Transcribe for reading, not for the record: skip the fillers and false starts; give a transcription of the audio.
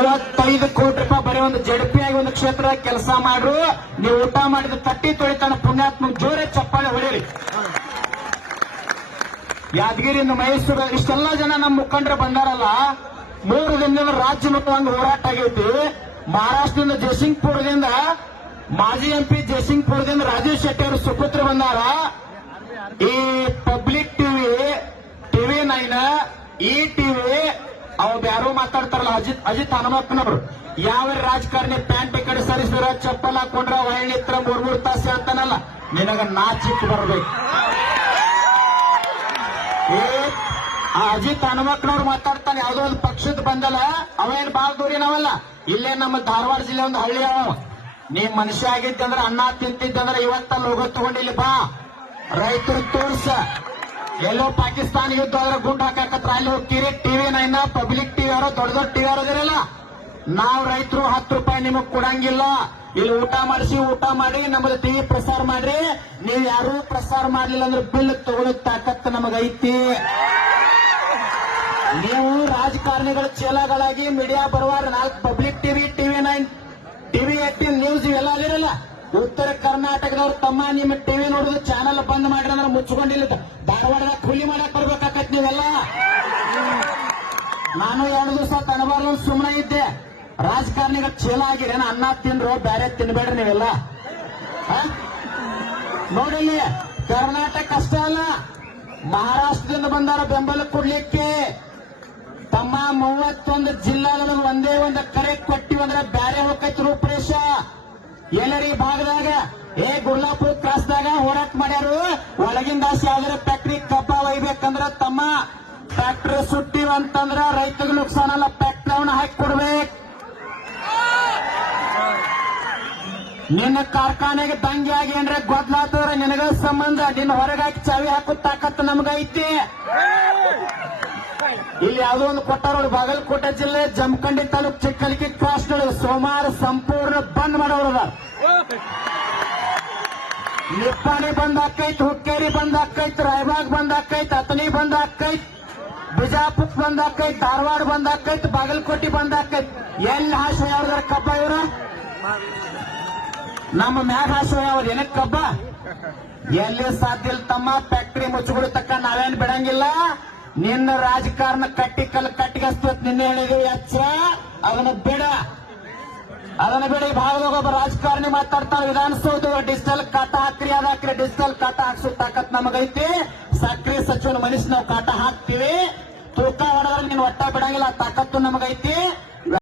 ₹55 ಕೋಟಿ ಬರೀ ಒಂದು ಜಡ್ಪಿಯಾಗಿ ಒಂದು ಕ್ಷೇತ್ರ ಕೆಲಸ ಮಾಡ್ರು. ನೀವು ಊಟ ಮಾಡಿದ ತಟ್ಟಿ ತೊಳಿತಾನ ಪುಣ್ಯಾತ್ಮ ಜೋರೇ ಚಪ್ಪಾಳೆ ಹೊಡೆಯಲಿ. ಯಾದಗಿರಿಯಿಂದ ಮೈಸೂರು ಇಷ್ಟೆಲ್ಲ ಜನ ನಮ್ಮ ಮುಖಂಡರು ಬಂದಾರಲ್ಲ. 3 ದಿನದಿಂದ ರಾಜ್ಯ ಮಟ್ಟದ ಹೋರಾಟ ಆಗೈತಿ. ಮಹಾರಾಷ್ಟ್ರದಿಂದ ಜಯಸಿಂಗ್ಪುರದಿಂದ ಮಾಜಿ ಎಂಪಿ ಜಯಸಿಂಗ್ಪುರದಿಂದ ರಾಜೇಶ್ ಶೆಟ್ಟಿ ಅವರು ಸುಪುತ್ರ ಬಂದಾರ. ಈ ಪಬ್ಲಿಕ್ ಟಿವಿ 9 ಈ ಟಿವಿ ಅವ್ ಯಾರೋ ಮಾತಾಡ್ತಾರಲ್ಲ ಅಜಿತ್ ಹನುಮಕ್ಕನವರು ಯಾವ ರಾಜಕಾರಣಿ ಪ್ಯಾಂಟ್ ಕಡೆ ಸರಿಸಿದ್ರ ಚಪ್ಪಲ್ ಹಾಕೊಂಡ್ರ ಒಳ್ಳಿತ್ರ 3 ತಾಸು ಹೇಳ್ತಾನಲ್ಲ. ನಿನಗ ನಾಚಿಕ್ ಬರ್ಬೇಕು. ಅಜಿತ್ ಹನುಮಕ್ಕನವ್ರು ಮಾತಾಡ್ತಾನೆ ಯಾವ್ದೋ ಒಂದು ಪಕ್ಷದ ಬಂದಲ್ಲ. ಅವೇನ್ ಬಾಳ ದೂರಿನವಲ್ಲ. ಇಲ್ಲೇ ನಮ್ಮ ಧಾರವಾಡ ಜಿಲ್ಲೆ ಒಂದು ಹಳ್ಳಿ ಅವ. ನೀ ಮನುಷ್ಯ ಆಗಿದ್ದಂದ್ರೆ ಅನ್ನ ತಿಂತಿದ್ದಂದ್ರೆ ಇವತ್ತ ಲೋಗೋ ತಗೊಂಡಿಲ್ಲ ಬಾ. ರೈತರು ತೋರ್ಸ. ಎಲ್ಲೋ ಪಾಕಿಸ್ತಾನ ಯುದ್ಧ ಆದ್ರೆ ಗುಂಡ್ ಹಾಕತ್ರ ಅಲ್ಲಿ ಹೋಗ್ತೀರಿ. ಟಿವಿ 9 ಪಬ್ಲಿಕ್ ಟಿವಿ ಅವರ ದೊಡ್ಡ ಟಿವಿ ಅವರದಿರಲ್ಲ. ನಾವು ರೈತರು ₹10 ನಿಮಗ್ ಕೊಡಂಗಿಲ್ಲ. ಇಲ್ಲಿ ಊಟ ಮಾಡಿ ನಮ್ಮದು ಟಿವಿ ಪ್ರಸಾರ ಮಾಡ್ರಿ. ನೀವು ಯಾರು ಪ್ರಸಾರ ಮಾಡ್ಲಿಲ್ಲ ಅಂದ್ರೆ ಬಿಲ್ ತಗೊಳ್ಳೋ ತಾಕತ್ತು ನಮಗೈತಿ. ನೀವು ರಾಜಕಾರಣಿಗಳ ಚೇಲಾಗಳಾಗಿ ಮೀಡಿಯಾ ಬರುವಾರ 4 ಪಬ್ಲಿಕ್ ಟಿವಿ 9 ಟಿವಿ 18 ನ್ಯೂಸ್ ಇವೆಲ್ಲ ಅಲ್ಲಿರಲ್ಲ. ಉತ್ತರ ಕರ್ನಾಟಕದವ್ರು ತಮ್ಮ ನಿಮ್ಮ ಟಿವಿ ನೋಡುದು ಚಾನಲ್ ಬಂದ್ ಮಾಡ್ರಿ ಅಂದ್ರೆ ಮುಚ್ಕೊಂಡಿಲ್ಲ. ಧಾರವಾಡದಾಗ ಕೂಲಿ ಮಾಡಕ್ ಬರ್ಬೇಕಾಕತ್ ನೀವೆಲ್ಲ. ನಾನು 2 ದಿವಸ ತನಬಾರ್ದು ಸುಮ್ಮನೆ ಇದ್ದೆ. ರಾಜಕಾರಣಿಗಳ ಚೇಲ ಆಗಿರೇನ ಅನ್ನ ತಿನ್ರು ಬ್ಯಾರೆ ತಿನ್ಬೇಡ್ರಿ ನೀವೆಲ್ಲ. ನೋಡಿಲ್ಲಿ ಕರ್ನಾಟಕ ಅಷ್ಟೇ ಅಲ್ಲ, ಮಹಾರಾಷ್ಟ್ರದಿಂದ ಬಂದಾರ ಬೆಂಬಲ ಕೊಡ್ಲಿಕ್ಕೆ. ತಮ್ಮ 31 ಜಿಲ್ಲಾಗಳನ್ನು ಒಂದೇ ಒಂದು ಕರೆ ಕೊಟ್ಟಿವಂದ್ರೆ ಬ್ಯಾರೆ ಹೋಗೈತಿ ರೂಪರೇಷ. ಎಲ್ಲರಿ ಭಾಗದಾಗ ಗುರ್ಲಾಪುರ ಕ್ರಾಸ್ದಾಗ ಹೋರಾಟ ಮಾಡ್ಯಾರು. ಒಳಗಿಂದ ಯಾವ್ದಾರ ಫ್ಯಾಕ್ಟ್ರಿ ಕಬ್ಬ ಒಯ್ಬೇಕಂದ್ರ ತಮ್ಮ ಫ್ಯಾಕ್ಟ್ರಿ ಸುಟ್ಟಿವಂತಂದ್ರ ರೈತಗೆ ನುಕ್ಸಾನಲ್ಲ, ಫ್ಯಾಕ್ಟ್ರಿ ಅವನ್ನ ಹಾಕಿ ಕೊಡ್ಬೇಕು. ನಿನ್ನ ಕಾರ್ಖಾನೆಗೆ ದಂಗೆ ಆಗಿ ಏನ್ರೆ ಗೊತ್ತಾತಂದ್ರೆ ನಿನಗ ಸಂಬಂಧ. ನಿನ್ನ ಹೊರಗಾಕಿ ಚಾವಿ ಹಾಕೋ ತಾಕತ್ತು ನಮಗೈತಿ. ಇಲ್ಲಿ ಯಾವುದೋ ಒಂದು ಕೊಟ್ಟಾರ ಬಾಗಲಕೋಟೆ ಜಿಲ್ಲೆ ಜಮಖಂಡಿ ತಾಲೂಕ್ ಚಿಕ್ಕಲಿಕಿ ಕ್ರಾಸ್ ಸೋಮವಾರ ಸಂಪೂರ್ಣ ಬಂದ್ ಮಾಡೋರದ. ನಿಪ್ಪಾಣಿ ಬಂದ್ ಆಕೈತ್, ಹುಕ್ಕೇರಿ ಬಂದ್ ಆಕೈತ್, ರಾಯಬಾಗ್ ಬಂದ್ ಆಕೈತ್, ಅತನಿ ಬಂದ್ ಆಕೈತ್, ಬಿಜಾಪುರ್ ಬಂದ್ ಆಕೈತ್, ಧಾರವಾಡ ಬಂದ್ ಆಕೈತ್, ಬಾಗಲಕೋಟೆ ಬಂದ್ ಆಕೈತ್. ಎಲ್ಲಿ ಹಾಸು ಯಾವ್ದಾರ ಕಬ್ಬ ಇವ್ರ ನಮ್ಮ ಮ್ಯಾಗ ಹಾಸು ಯಾವ್ದು ಏನಕ್ ಕಬ್ಬ ಎಲ್ಲಿ ಸಾಧ್ಯ ಇಲ್ಲ ತಮ್ಮ. ಫ್ಯಾಕ್ಟ್ರಿ ಮುಚ್ಚುಗಳು ತಕ್ಕ ನಾವೇನ್ ಬಿಡಂಗಿಲ್ಲ. ನಿನ್ನ ರಾಜಕಾರಣ ಕಟ್ಟಿಗಸ್ತತ್ ನಿನ್ನೆ ಹೇಳಿದೀವಿ. ಅದನ್ನ ಬೇಡ. ಈ ಭಾಗದಾಗ ಒಬ್ಬ ರಾಜಕಾರಣಿ ಮಾತಾಡ್ತಾನೆ ವಿಧಾನಸೌಧ ಡಿಜಿಟಲ್ ಕಾಟ ಹಾಕ್ರಿ, ಅದಾಕ್ರಿ. ಡಿಜಿಟಲ್ ಕಾಟ ಹಾಕ್ಸೋ ತಾಕತ್ ನಮಗೈತಿ. ಸಕ್ರಿಯ ಸಚಿವನ ಮನುಷ್ಯ ನಾವು ಕಾಟ ಹಾಕ್ತಿವಿ. ತೂಕ ಹೊಡೆದ್ರೆ ನೀನು ಒಟ್ಟ ಬಿಡಂಗಿಲ್ಲ, ತಾಕತ್ತು ನಮಗೈತಿ.